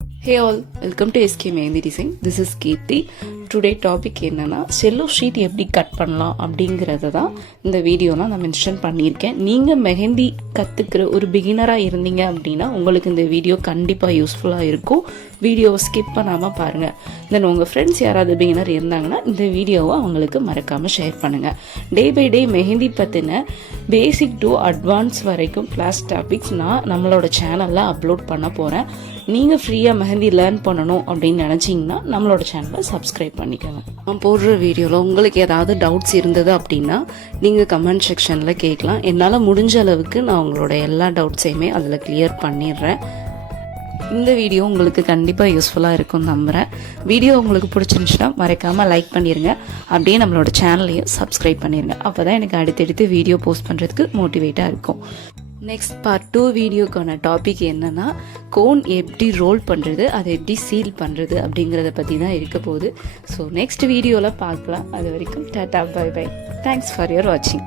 Hey all, welcome to SK Mehndi Designs. This is Kirti. Today topic என்னன்னா cello sheet எப்படி cut பண்ணலாம் அப்படிங்கறத தான் இந்த வீடியோல நான் மென்ஷன் பண்ணியிருக்கேன். நீங்க மெஹந்தி கத்துக்கிற ஒரு பிகினரா இருந்தீங்க அப்படின்னா உங்களுக்கு இந்த வீடியோ கண்டிப்பா யூஸ்ஃபுல்லா இருக்கும். வீடியோவை ஸ்கிப் பண்ணாம பாருங்க. தென் உங்க ஃப்ரெண்ட்ஸ் யாராவது பிகினர் இருந்தாங்கன்னா இந்த வீடியோவை அவங்களுக்கு மறக்காம ஷேர் பண்ணுங்க. டே பை டே மெஹந்தி பத்தின பேசிக் டு அட்வான்ஸ் வரைக்கும் கிளாஸ் டாபிக்ஸ் நான் நம்மளோட சேனல்ல அப்லோட் பண்ண போறேன். நீங்க ஃப்ரீயா மெஹந்தி லேர்ன் பண்ணணும் அப்படின்னு நினைச்சீங்கன்னா நம்மளோட சேனலை சப்ஸ்கிரைப் பண்ணிக்கோங்க. நான் போடுற வீடியோவில் உங்களுக்கு ஏதாவது டவுட்ஸ் இருந்தது அப்படின்னா நீங்கள் கமெண்ட் செக்ஷனில் கேட்கலாம். என்னால் முடிஞ்ச அளவுக்கு நான் உங்களோட எல்லா டவுட்ஸையுமே அதில் கிளியர் பண்ணிடுறேன். இந்த வீடியோ உங்களுக்கு கண்டிப்பாக யூஸ்ஃபுல்லாக இருக்கும்னு நம்புகிறேன். வீடியோ உங்களுக்கு பிடிச்சிருந்துச்சுன்னா மறக்காமல் லைக் பண்ணிடுங்க. அப்படியே நம்மளோட சேனலையும் சப்ஸ்கிரைப் பண்ணிடுங்க. அப்போ தான் எனக்கு அடுத்தடுத்து வீடியோ போஸ்ட் பண்ணுறதுக்கு மோட்டிவேட்டாக இருக்கும். நெக்ஸ்ட் பார்ட் 2 வீடியோக்கான டாபிக் என்னன்னா கோன் எப்படி ரோல் பண்ணுறது, அதை எப்படி சீல் பண்ணுறது அப்படிங்கிறத பற்றி தான் இருக்க போகுது. ஸோ நெக்ஸ்ட் வீடியோவில் பார்க்கலாம். அது வரைக்கும் tata bye bye. Thanks for your வாட்சிங்.